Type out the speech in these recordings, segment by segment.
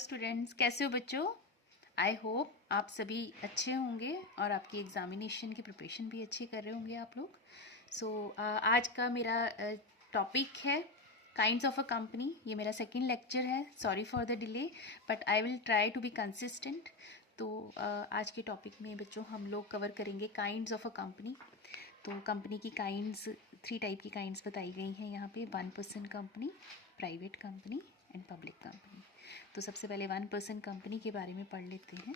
Students, कैसे हो बच्चों? आई होप आप सभी अच्छे होंगे और आपकी एग्जामिनेशन की प्रिपरेशन भी अच्छी कर रहे होंगे आप लोग। आज का मेरा टॉपिक है काइंड्स ऑफ अ कंपनी। ये मेरा सेकंड लेक्चर है। Sorry for the delay, but I will try to be consistent. आज के टॉपिक में बच्चों हम लोग कवर करेंगे काइंड्स ऑफ अ कंपनी। तो कंपनी की काइंड्स, 3 टाइप की काइंड्स बताई गई हैं यहाँ पे। 1% company, private company and public company. तो सबसे पहले 1% कंपनी के बारे में पढ़ लेते हैं।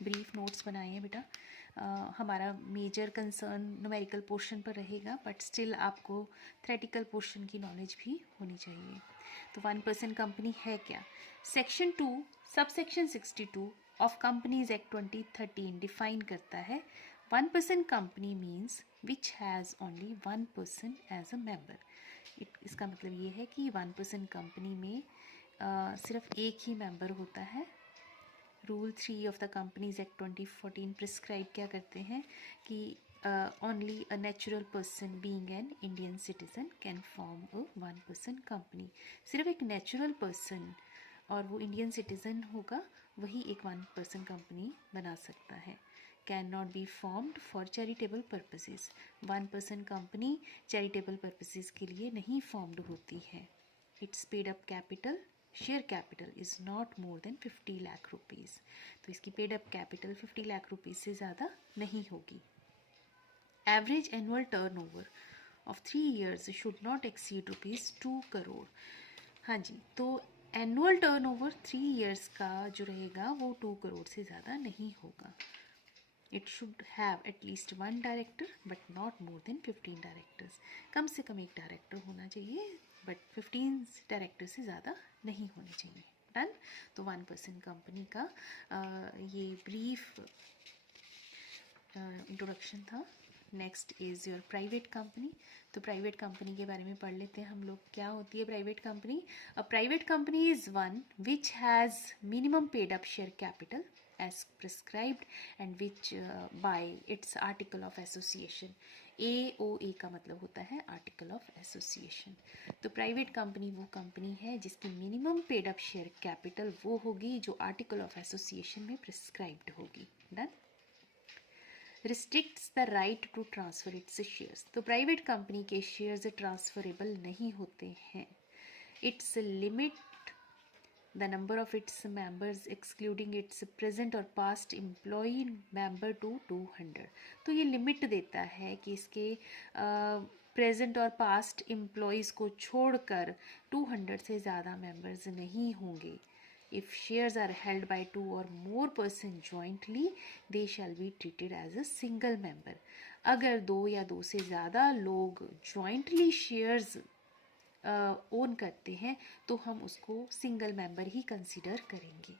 ब्रीफ नोट्स बनाए हैं बेटा। हमारा मेजर कंसर्न न्यूमेरिकल पोर्शन पर रहेगा, बट स्टिल आपको थ्योरेटिकल पोर्शन की नॉलेज भी होनी चाहिए। तो 1% कंपनी है क्या? Section 2 sub section 62 of companies act 2013 define करता है 1% company means which has only 1% as a member. इसका मतलब ये है कि 1% कंपनी में सिर्फ एक ही मेंबर होता है। Rule 3 of the companies act 2014 prescribe क्या करते हैं कि only a natural person being an Indian citizen can form a 1% company. सिर्फ एक नेचुरल पर्सन और वो इंडियन सिटीजन होगा, वही एक 1% कंपनी बना सकता है। Can not be formed for charitable purposes. 1% company charitable purposes के लिए नहीं फॉर्म्ड होती है। It's paid up capital, share capital is not more then 50 lakh rupees. तो इसकी paid up capital 50 lakh rupees से ज़्यादा नहीं होगी। Average annual turnover of 3 years should not exceed ₹2 crore. हाँ जी, तो एनुअल टर्नओवर 3 years का जो रहेगा वो 2 करोड़ से ज़्यादा नहीं होगा। It should have at least 1 director but not more than 15 directors. कम से कम एक डायरेक्टर होना चाहिए, बट 15 डायरेक्टर से ज़्यादा नहीं होने चाहिए। डन। तो 1% कंपनी का ये ब्रीफ इंट्रोडक्शन था। Next is your private company. तो प्राइवेट कंपनी के बारे में पढ़ लेते हैं हम लोग। क्या होती है private company? A private company is one which has minimum paid up share capital as prescribed and which by its article of association। AOA का मतलब होता है आर्टिकल ऑफ एसोसिएशन। तो प्राइवेट कंपनी वो कंपनी है जिसकी minimum paid up share capital वो होगी जो आर्टिकल ऑफ एसोसिएशन में प्रिस्क्राइब्ड होगी। Done. Restricts the right to transfer its shares. तो प्राइवेट कंपनी के शेयर्स ट्रांसफरेबल नहीं होते हैं। Its limit the number of its members excluding its present or past employee member to 200। तो ये limit देता है कि इसके प्रेजेंट और पास्ट एम्प्लॉयज़ को छोड़कर 200 से ज़्यादा मेंबर्स नहीं होंगे। If shares are held by 2 or more person jointly, they shall be treated as a single member। अगर 2 या 2 से ज़्यादा लोग jointly shares ओन करते हैं तो हम उसको सिंगल मेंबर ही कंसिडर करेंगे।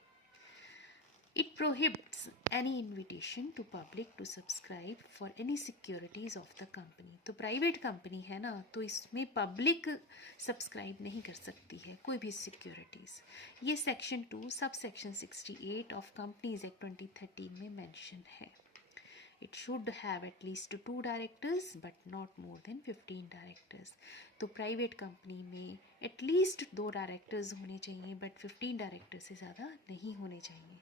It prohibits any invitation to public to subscribe for any securities of the company. तो प्राइवेट कंपनी है ना, तो इसमें पब्लिक सब्सक्राइब नहीं कर सकती है कोई भी सिक्योरिटीज़। ये section 2 sub section 68 of companies act 2013 में मेंशन है। It should have at least 2 directors but not more than 15 directors। तो प्राइवेट कंपनी में एटलीस्ट 2 डायरेक्टर्स होने चाहिए, बट 15 डायरेक्टर से ज़्यादा नहीं होने चाहिए।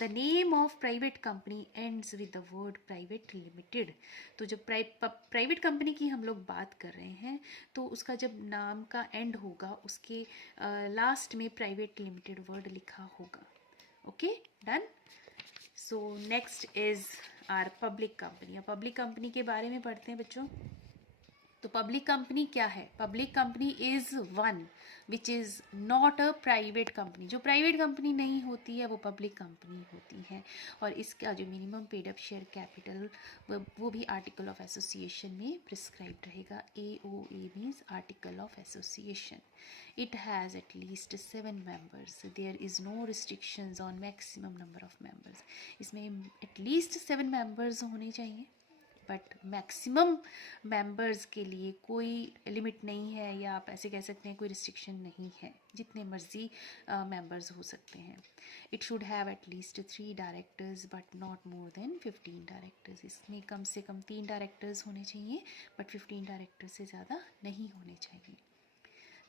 The name of private company ends with the word private limited. तो जब प्राइवेट कंपनी की हम लोग बात कर रहे हैं तो उसका जब नाम का एंड होगा उसके लास्ट में प्राइवेट लिमिटेड वर्ड लिखा होगा। Okay, done. So next is are public company. अब पब्लिक कंपनी के बारे में पढ़ते हैं बच्चों। तो पब्लिक कंपनी क्या है? Public company is one which is not a private company. जो प्राइवेट कंपनी नहीं होती है वो पब्लिक कंपनी होती है, और इसका जो minimum paid up share capital वो भी आर्टिकल ऑफ एसोसिएशन में प्रिस्क्राइब रहेगा। AOA means article of association. It has at least 7 members। There is no restrictions on maximum number of members। इसमें at least 7 members होने चाहिए, but maximum members के लिए कोई लिमिट नहीं है, या आप ऐसे कह सकते हैं कोई रिस्ट्रिक्शन नहीं है, जितने मर्जी मेंबर्स हो सकते हैं। It should have at least 3 directors but not more than 15 directors. इसमें कम से कम 3 डायरेक्टर्स होने चाहिए, बट 15 डायरेक्टर्स से ज़्यादा नहीं होने चाहिए।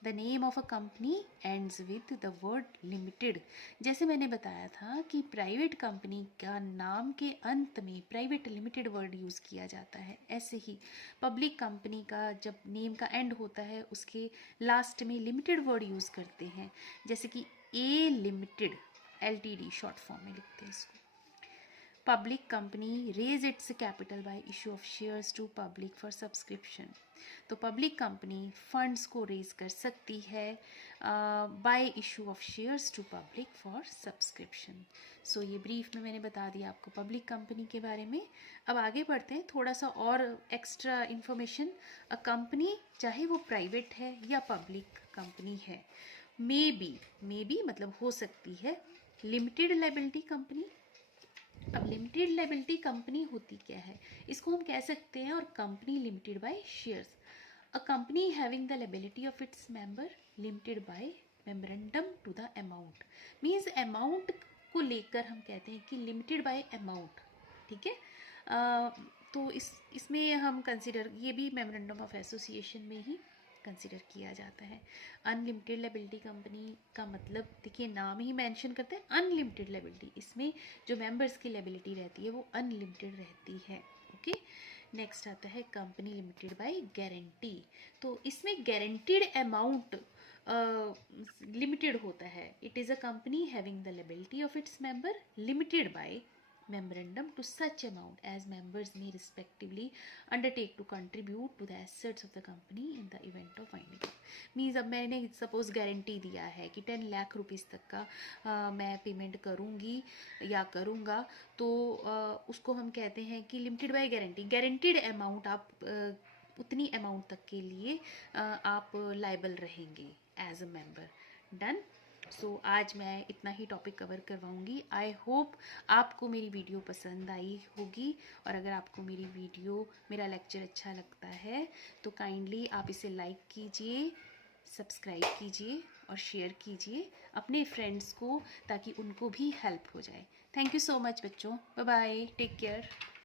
The name of a company ends with the word limited. जैसे मैंने बताया था कि प्राइवेट कंपनी का नाम के अंत में प्राइवेट लिमिटेड वर्ड यूज़ किया जाता है, ऐसे ही पब्लिक कंपनी का जब नेम का एंड होता है उसके लास्ट में लिमिटेड वर्ड यूज़ करते हैं, जैसे कि a limited, LTD short form में लिखते हैं इसको। Public company raise its capital by issue of shares to public for subscription. तो पब्लिक कंपनी फंड्स को रेज कर सकती है by issue of shares to public for subscription. So ये ब्रीफ में मैंने बता दिया आपको पब्लिक कंपनी के बारे में। अब आगे बढ़ते हैं, थोड़ा सा और एक्स्ट्रा इन्फॉर्मेशन। अ कंपनी चाहे वो प्राइवेट है या पब्लिक कंपनी है, मे बी मतलब हो सकती है लिमिटेड लायबिलिटी कंपनी। अब लिमिटेड लायबिलिटी कंपनी होती क्या है, इसको हम कह सकते हैं और company limited by shares. A company having the liability of its member limited by memorandum to the amount. Means amount को लेकर हम कहते हैं कि लिमिटेड बाय अमाउंट, ठीक है। तो इसमें हम कंसिडर, ये भी मेमोरेंडम ऑफ एसोसिएशन में ही कंसिडर किया जाता है। अनलिमिटेड लायबिलिटी कंपनी का मतलब देखिए नाम ही मेंशन करते हैं अनलिमिटेड लायबिलिटी, इसमें जो मेंबर्स की लायबिलिटी रहती है वो अनलिमिटेड रहती है। ओके, नेक्स्ट आता है कंपनी लिमिटेड बाय गारंटी। तो इसमें गारंटीड अमाउंट लिमिटेड होता है। It is a company having the liability of its member limited bye memorandum to such amount as members may respectively undertake to contribute to the assets of the company in the event of winding up। Means अब मैंने suppose guarantee दिया है कि 10 lakh rupees तक का मैं payment करूँगी या करूँगा, तो उसको हम कहते हैं कि limited by guarantee. Guaranteed amount आप उतनी अमाउंट तक के लिए आप लायबल रहेंगे एज अ मेंबर। डन। सो आज मैं इतना ही टॉपिक कवर करवाऊंगी। आई होप आपको मेरी वीडियो पसंद आई होगी, और अगर आपको मेरी वीडियो, मेरा लेक्चर अच्छा लगता है तो काइंडली आप इसे लाइक कीजिए, सब्सक्राइब कीजिए और शेयर कीजिए अपने फ्रेंड्स को, ताकि उनको भी हेल्प हो जाए। थैंक यू सो मच बच्चों, बाय बाय, टेक केयर।